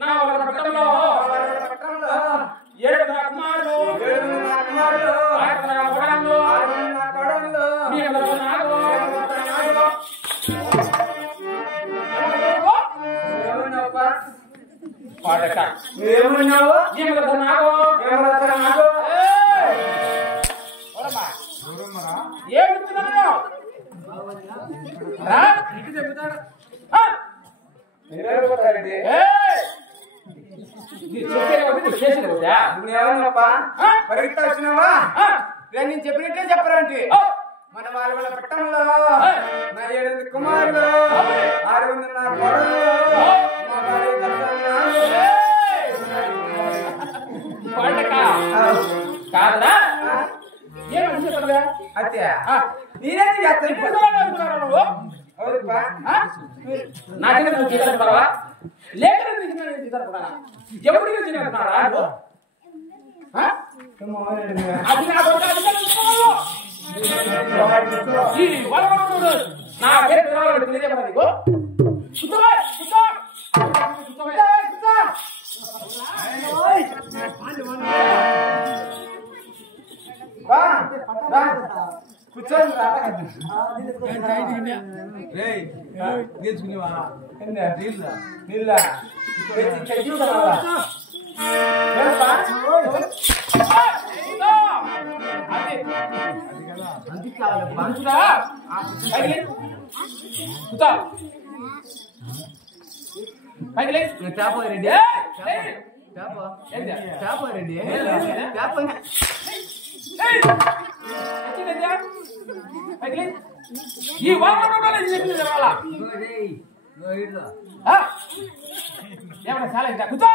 నా వాళ్ళ పట్టణంలో 7 కుమారులు 7 కుమారులు 6 కొడుకులు మీరు నాకు పాడక ఏమన్నావు ఏమన్నా నాకు ఏమన్నా నాకు ఓరమా ఓరమరా ఏం చెప్తున్నావు రా ఇటు చెప్తాడు నేనేం కొట్టాలండి నీ చెప్పేది చేసేది కదా నువ్వు ఏమన్నావా పరిగెత్తా వచ్చినావా నేను చెప్పినట్టే చెప్పరండి మన వాళ్ళ పట్టణంలో నా 7 కుమారులు 6 నా కొడుకులు మా భార్య కాదా ఏమని చెప్పదా అత్తే నేనేది చేస్తాను నాకైనా నువ్వు జీతాడుతున్నావా లేక జీతాడుతున్నా ఎవరికి జీతాడుతున్నారా అది నా పేరు తెలియజేయమని నేర్చుకునేవా నీళ్ళ ఈ ఏమన్నా చాలా ఇంకా కూర్చో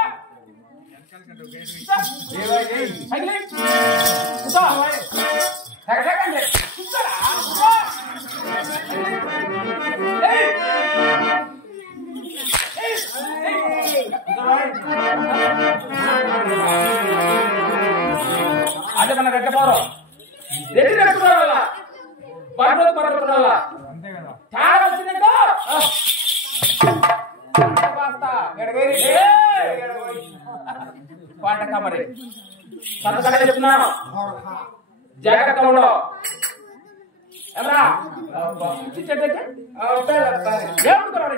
అదే మన రెట్టపోరు రెడ్డి రెట్టుకోవాల పర్వత పర్వతాల చాలా వచ్చిందంట పాటక మరి సంతకడ చెప్తున్నాను జాగ్రత్తలో ఎవరా ఏమనుకున్నాడు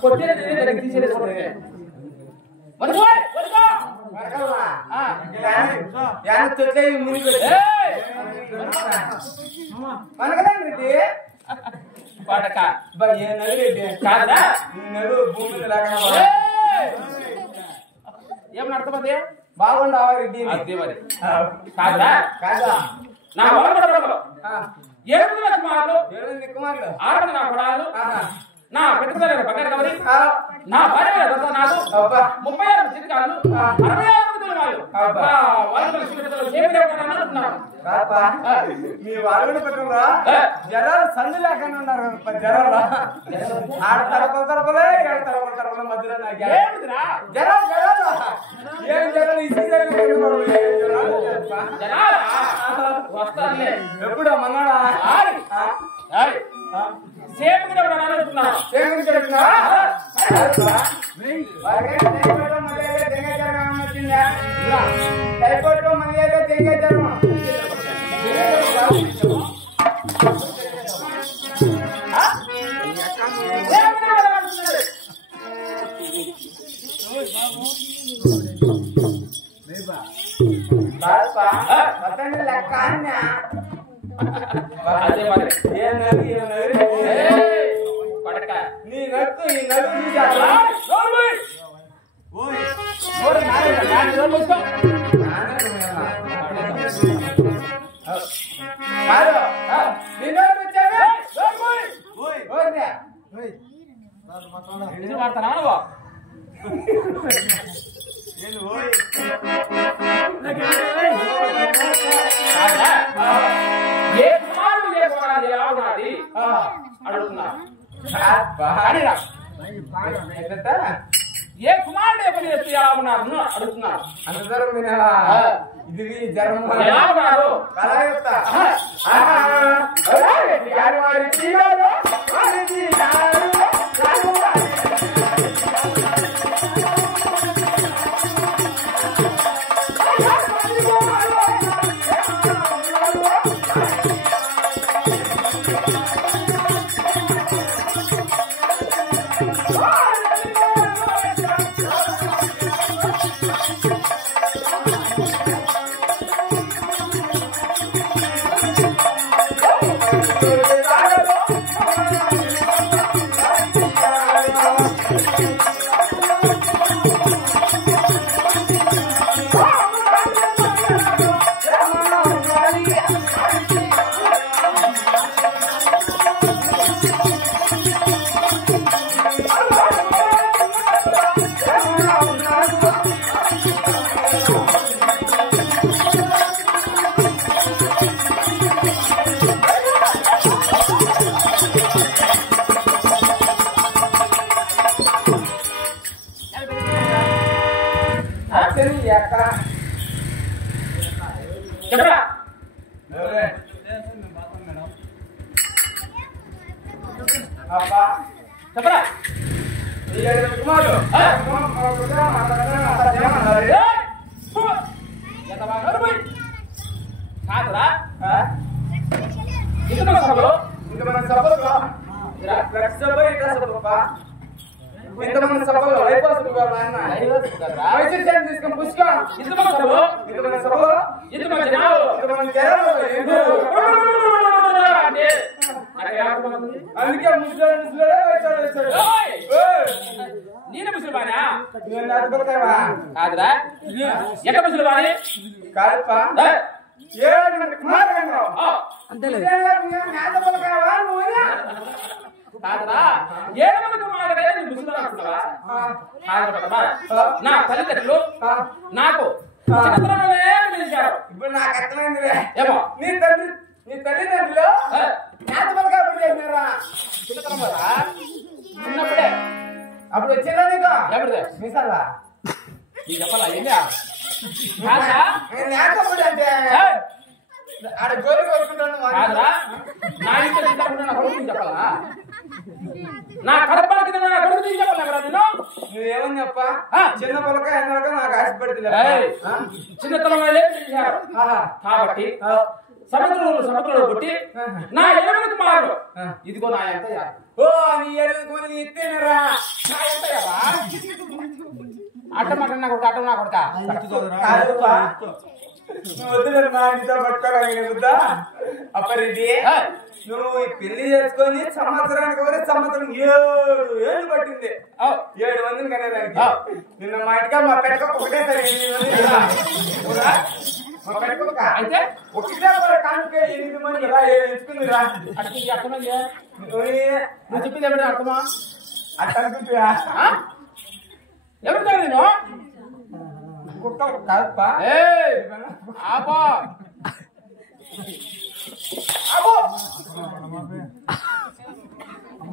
కొట్టిన తీసేది పాటక కాదా ఏమన్నా అర్థమది బాగుండవా రెడ్డి అదే మరి కాదా కాదా నా కుమారులు 7 కుమారులు 6 నా కొడాలు నా పెట్టుకున్న బంగారు కవరి నా భార్య నాకు 36 చిత్కాలు 66 మీ వాళ్ళు పట్టుకురా జరాలు సందు లేకుండా ఉన్నారు జరాలు ఆడ తరపలే ఏడు తరపల మధ్యలో జరాలు జరాలు ఏం జరాలు ఇసి వస్తారులే ఎప్పుడు మన్నాడా సేపు అదే మరి పడక నీ నట్టు ఈ నట్టు మాట్లాడుతున్నా ఏ కుమారుడు ఏ కుమారుడు ఎలాగున్నది అడుగుతున్నా అడిరా ఏ కుమారుడు ఎప్పుడు ఎత్తు ఎలా ఉన్నారు అడుగుతున్నారు అందరూ ఇది జ్వరం ఎలా ఉన్నారు అలా చెప్తా చెప్పరా చెప్పరా కాదురా ఇంత సభలో ఇంతమంది సభలో అయిపోతుంది తీసుకొని పుష్కం ఇంతమంది సభలో ఇంతమంది సభలో ఇంతమంది జనాలు ఇంతమంది జనాలు అంటే నాకు అందుకే ముసలి నేను ముసలిబానా నడుపుతావా కాదురా ఎక్కడ ముసలిబాని కాదుపా కాదురా ఏడమంది కుమారుడే నీ ముసలిబాని అనుకున్నావా నా తల్లిదండ్రులు నాకు చిన్నతనంలోనే పిలిచారు ఇప్పుడు నాకు అర్థమైంది ఏమో నీ తల్లిదండ్రులు నేతపలగా చేసినారా చిన్నప్పుడే అప్పుడు వచ్చిందా నీకు ఎప్పుడుదే మిసాలా నీకు చెప్పాలా ఏంటా కాదురా నేతపడి అంటే ఆడ గోలు కొట్టుకుంటాను కాదురా నా ఇంట్లో చిన్నప్పుడు నా కొడుకు చెప్పాలా నా కడపల కింద నా కొడుకు చెప్పాలా నేను నువ్వేమని చెప్ప చిన్న పొలక ఎన్నక నాకు ఆశపడుతుంది చిన్నతనంలో పిలిచారు కాబట్టి సముద్రంలో పుట్టి నా 8 కుమారులు ఇదిగో నా ఎంత ఓ నీ 8 మంది ఇస్తేనరా నా ఎంత అట్టమాట నా కొడుకు అట్ట నా కొడుక వద్దు మా ఇంట్లో పట్టుకోగలిగిన అప్పరెడ్డి నువ్వు ఈ పెళ్లి చేసుకొని సంవత్సరానికి కూడా సంవత్సరం 7 ఏళ్ళు పట్టింది 7 మందిని కనేదానికి నిన్న మా ఇంటిగా మా పెట్టక ఒకటే మా పెట్టక అయితే ఒకటే కానుక 8 మంది రా ఎంచుకుందిరా అట్లా అర్థమైంది నువ్వు చెప్పింది ఏమిటి అర్థమా అట్ట అనుకుంటున్నా ఎవరు నేను కుక్కలు కాదప్పా ఆపో ఆపో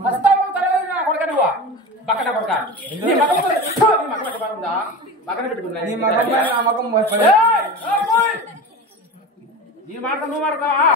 వస్తావు తర్వాత నా కొడుక నువ్వు పక్కన కొడుక నీ పక్కన పెట్టుకున్నా నీ మగం నా మగం నీ మాట నువ్వు మాడతావా